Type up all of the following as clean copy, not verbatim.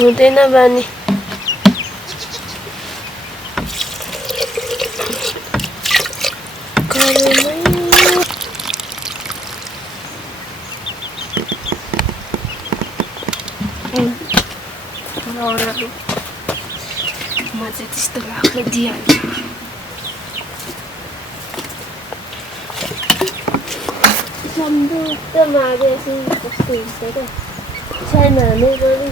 हुँदैन बानी म चाहिँ त्यस्तो आफूले दिइहाल्छु सम्बुद्ध मागेपछि कस्तो हुन्छ त छैन हामी पनि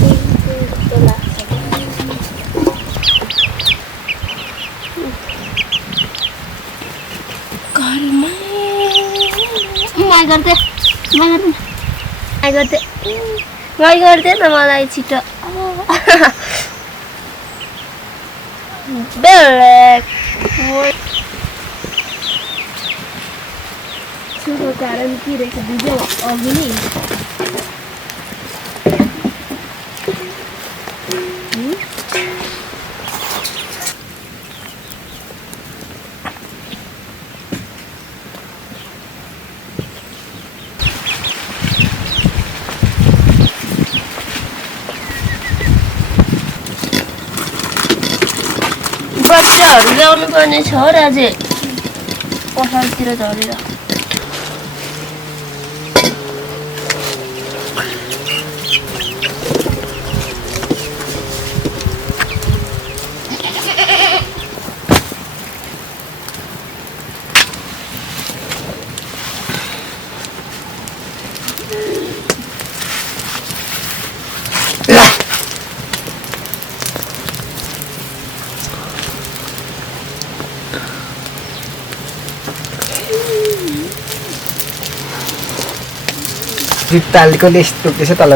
जस्तो लाग्छ घरमा गाई गर्दै न मलाई छिटो बेलक सुको कारण के रहेछ भिडियो अघि नै बच्चाहरू ल्याउनु पर्ने छ र अझै पसलतिर झरेर तालको यस्तो त्यसै तल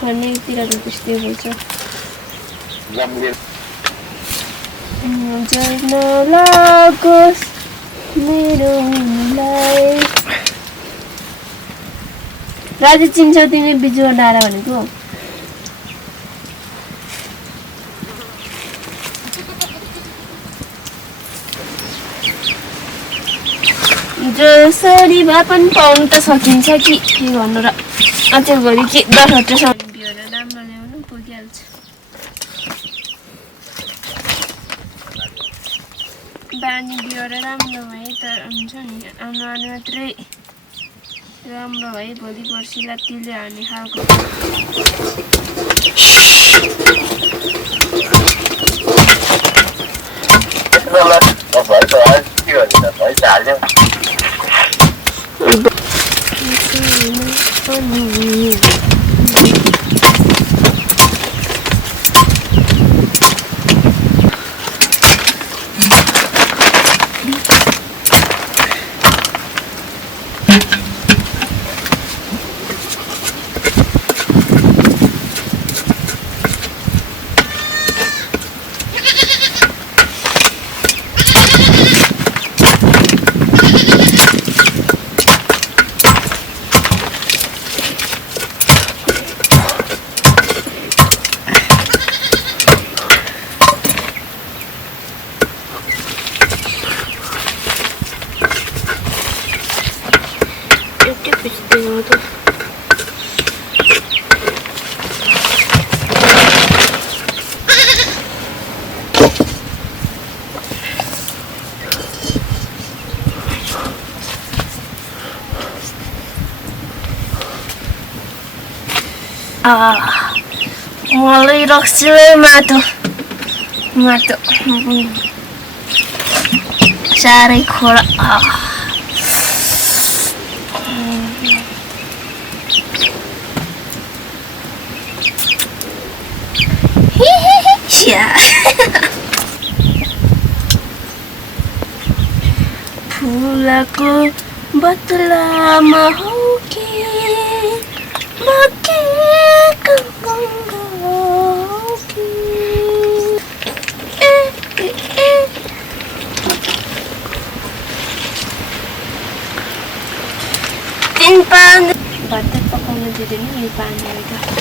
खानेतिर त त्यस्तै हुन्छ जल्न लागोस् मेरो मनलाई राजु चिन्छौ तिमी बिजुवा डाँडा भनेको जसरी भए पनि पाउनु त सकिन्छ कि के गर्नु र अझै भोलि के 10-18 बिहोर राम्रो ल्याउनु पुगिहाल्छ बानी बिहोर राम्रो भए त हुन्छ नि अनुहार मात्रै राम्रो भए भोलि पर्सिलाई तिलले हाने खालको मलाई रक्सीलाई माटो साह्रै खोला फुलको बदलामा हो कि बकेको गङ्गा हो कि तिन पानी भात पकाउन दिँदैन यो पानीले त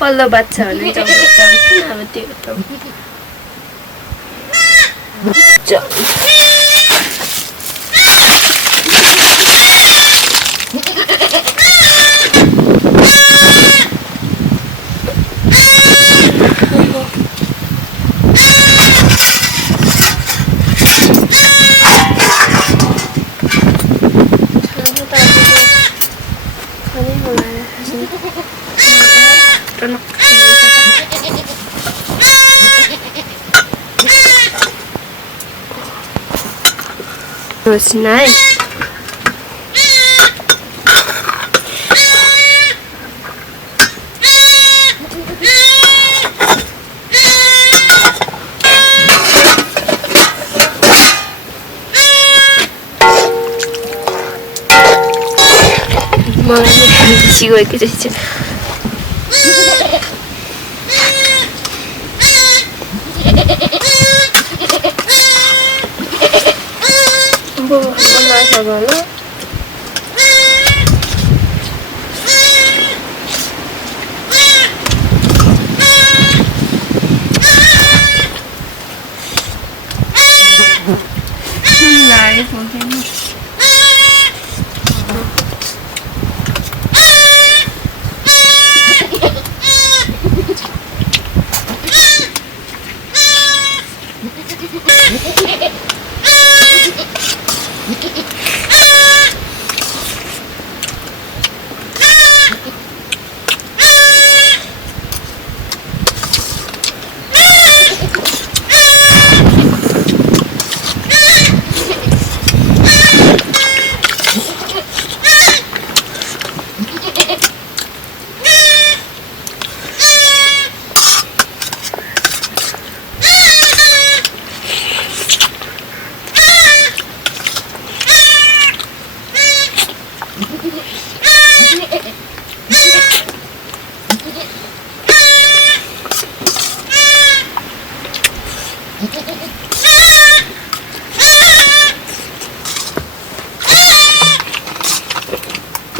पल्लो बाच्छा भने अब त्यो It's nice. मलाई बिसी गएको रहेछ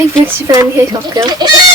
एक बेसी पानी खाइसक्यो